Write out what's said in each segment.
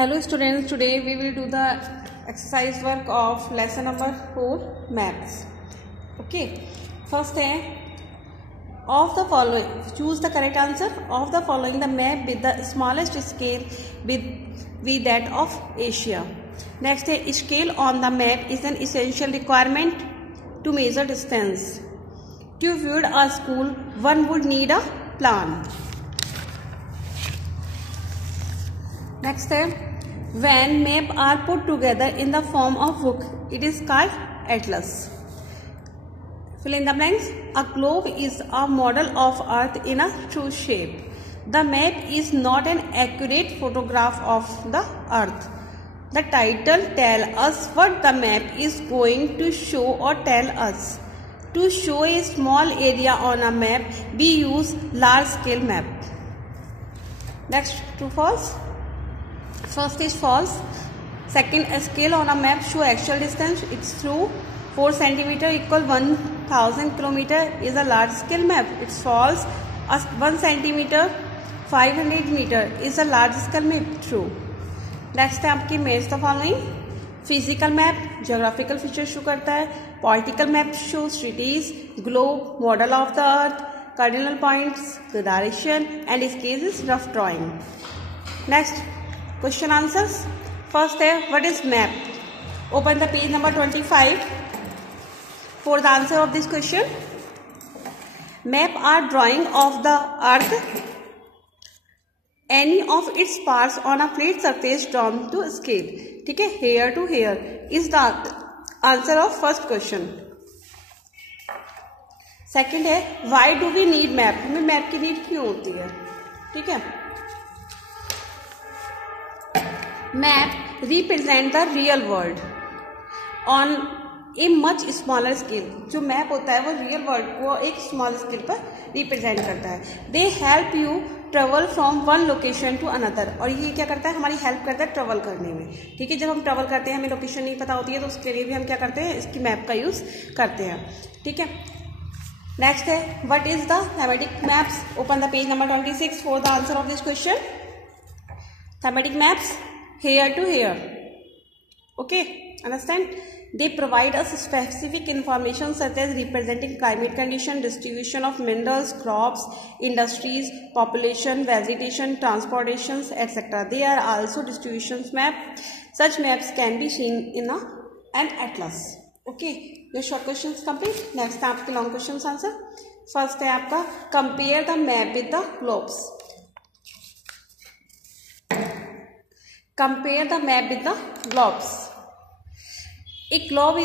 Hello students, today we will do the exercise work of lesson number 4 maths. Okay, first है of the following, choose the correct answer. Of the following, the map with the smallest scale be that of Asia. Next है scale on the map is an essential requirement to measure distance. To build a school, one would need a plan. Next है when maps are put together in the form of book, it is called atlas. Fill in the blanks. A globe is a model of Earth in a true shape. The map is not an accurate photograph of the Earth. The title tells us what the map is going to show or tell us. To show a small area on a map, we use large scale map. Next, true false. First is false. Second, a scale on a map show actual distance. It's true. 4 centimeter equal 1000 kilometer is a large scale map. It's false. 1 centimeter 500 meter is a large scale map. True. Next है आपकी match the following. Physical map geographical features show करता है. Political map show cities, globe, model of the earth, cardinal points, the direction, and scale is rough drawing. Next. Question answers. First है what is map? Open the page number 25 for the answer of this question. Map are drawing of the earth, any of its parts on a flat surface drawn to scale. ठीक है, here to here is the answer of first question. Second है why do we need map? हमें map की need क्यों होती है? ठीक है, map represent the real world on a much smaller scale. जो मैप होता है वो रियल वर्ल्ड को एक स्मॉल स्केल पर रिप्रेजेंट करता है. They help you travel from one location to another. और ये क्या करता है, हमारी हेल्प करता है ट्रेवल करने में. ठीक है, जब हम ट्रेवल करते हैं हमें लोकेशन नहीं पता होती है तो उसके लिए भी हम क्या करते हैं, इसकी मैप का यूज करते हैं. ठीक है. नेक्स्ट है what is the thematic maps. Open the page number 26 for the answer of this question. Thematic maps here to here. Okay, understand? They provide us specific information such as representing climate condition, distribution of minerals, crops, industries, population, vegetation, transportations, etc. They are also distributions map. Such maps can be seen in an atlas. Okay, your short questions complete. Next है आपके long questions answer. First है आपका compare the map with the globes. Compare the map with the globes. A globe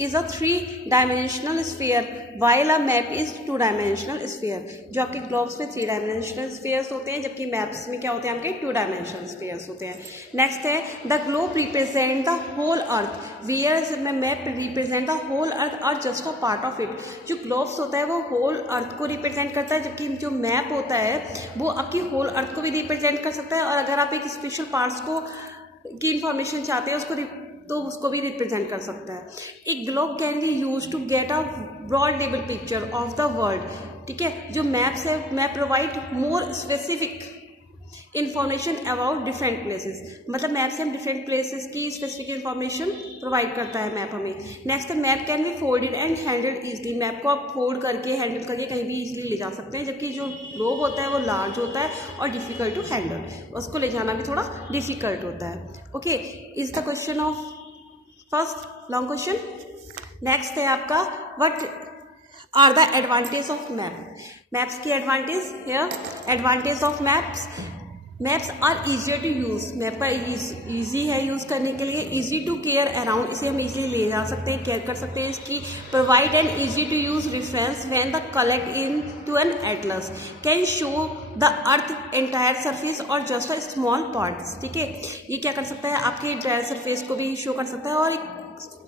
is a 3-dimensional sphere while a map is 2-dimensional sphere. जो आपके globes में 3-dimensional spheres होते हैं जबकि maps में क्या होते हैं आपके 2-dimensional spheres होते हैं. Next है the globe represent the whole earth whereas map represent the whole earth or just a part of it. जो globes होता है वो whole earth को represent करता है जबकि जो map होता है वो आपकी whole earth को भी represent कर सकता है. और अगर आप एक special parts को की इंफॉर्मेशन चाहते हैं उसको भी रिप्रेजेंट कर सकता है. एक globe can be use to get a broad level picture of the world. ठीक है, जो मैप्स है map provide more specific information about different places. मतलब मैप से हम डिफरेंट प्लेसेस की स्पेसिफिक इंफॉर्मेशन प्रोवाइड करता है मैप हमें. नेक्स्ट है map can be folded and handled easily. Map को आप फोल्ड करके हैंडल करके कहीं भी इजीली ले जा सकते हैं जबकि जो ग्लोब होता है वो लार्ज होता है और डिफिकल्ट टू हैंडल. उसको ले जाना भी थोड़ा डिफिकल्ट होता है. Okay, is the question of first long question. Next है आपका what are the advantage of map. Maps की advantage here. Advantage of maps are easier to use. Map पर ईजी है यूज करने के लिए. ईजी टू केयर अराउंड, इसे हम इजीली ले जा सकते हैं, केयर कर सकते हैं इसकी. Provide an easy to use reference when the collect into an atlas. Can show the earth entire surface और जस्ट अ स्मॉल पार्ट्स. ठीक है, ये क्या कर सकता है आपके एंटायर सरफेस को भी शो कर सकता है और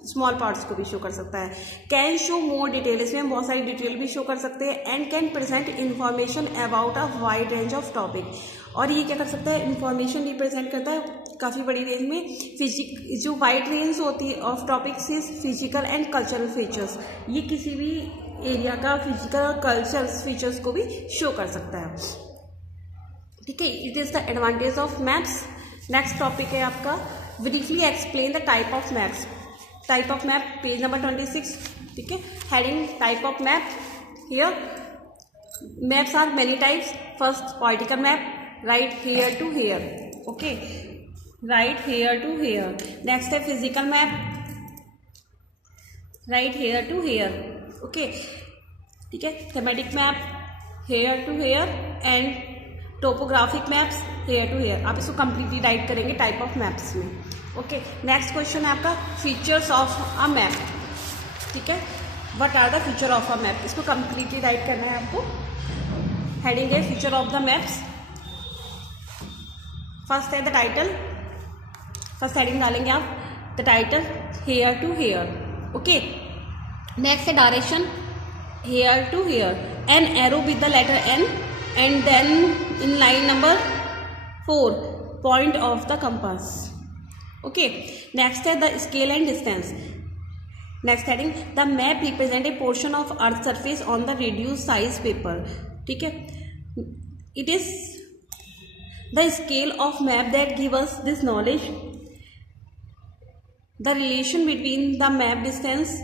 स्मॉल पार्ट्स को भी शो कर सकता है. कैन शो मोर डिटेल, इसमें हम बहुत सारी डिटेल भी शो कर सकते हैं. And can present information about a wide range of topic. और ये क्या कर सकता है, इन्फॉर्मेशन रिप्रेजेंट करता है काफ़ी बड़ी रेंज में. जो वाइड रेंज होती है of topics is physical and cultural features. ये किसी भी एरिया का फिजिकल और कल्चरल फीचर्स को भी शो कर सकता है. ठीक है, it is the advantage of maps. Next topic है आपका briefly explain the type of maps. Type of map page number 26, ठीक है। Heading type of map here, maps are many types. First political map, right here to here, okay, right here to here. Next है physical map, right here to here, okay, ठीक है। Thematic map here to here and topographic maps here to here. आप इसको completely write करेंगे type of maps में, okay. Next question है आपका features of a map, ठीक है। What are the feature of a map, इसको कंप्लीटली राइट करना है आपको। हेडिंग है feature of the maps. First है द टाइटल, फर्स्ट हेडिंग डालेंगे आप, the title here to here, okay. Next है direction here to here, an arrow with the letter N and then in line number 4 point of the compass, okay. Next है the scale and distance. Next heading the map represent a portion of earth surface on the reduce size paper, ठीक है। It is the scale of map that give us this knowledge, the relation between the map distance,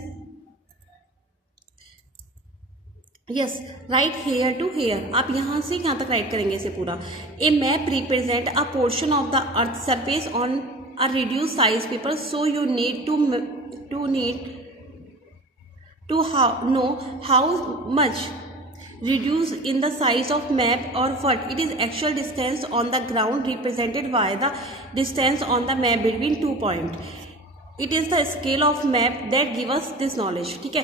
yes, write here to here. आप यहां से यहां तक write करेंगे इसे पूरा। A map represent a portion of the earth surface on a reduce size paper, so you need to know how much reduce in the size of map or what it is actual distance on the ground represented by the distance on the map between 2 points. It is the scale of map that give us this knowledge, ठीक है।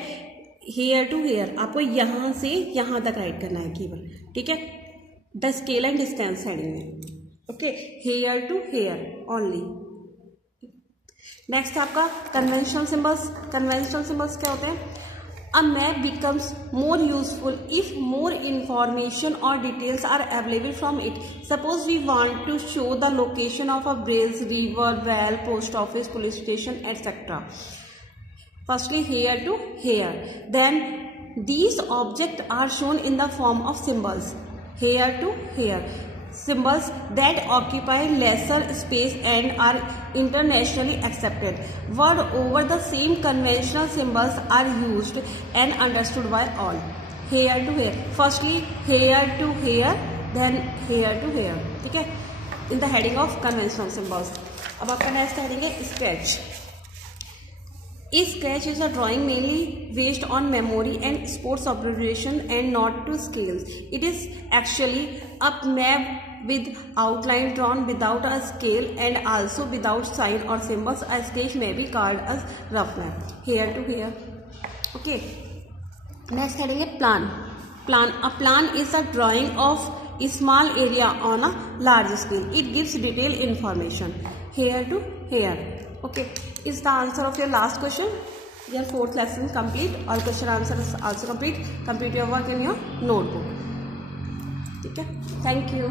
Hair to hair आपको यहां से यहां तक right करना है केवल, ठीक है। The scale and distance heading में, okay, here to here only. Next आपका कन्वेंशनल सिंबल्स। कन्वेंशनल सिंबल्स क्या होते हैं? A map becomes more useful if more information or details are available from it. Suppose we want to show the location of a bridge, river, well, post office, police station, etc. Firstly, here to here. Then these objects are shown in the form of symbols. Here to here. Symbols that occupy lesser space and are internationally accepted. Word over the same conventional symbols are used and understood by all. Here to here. Firstly, here to here, then here to here. ठीक है? In the heading of conventional symbols. अब आपका next heading है sketch. A sketch is a drawing mainly based on memory and sports observation and not to scales. It is actually a map with outline drawn without a scale and also without sign or symbols. A sketch may be called as rough map. Here to here. Okay. Next heading है plan. Plan. A plan is a drawing of a small area on a large scale. It gives detailed information. Here to here. Okay. Is the answer of your last question. Your 4th lesson complete. All question answer is also complete. Complete your work in your notebook. ठीक है. Thank you.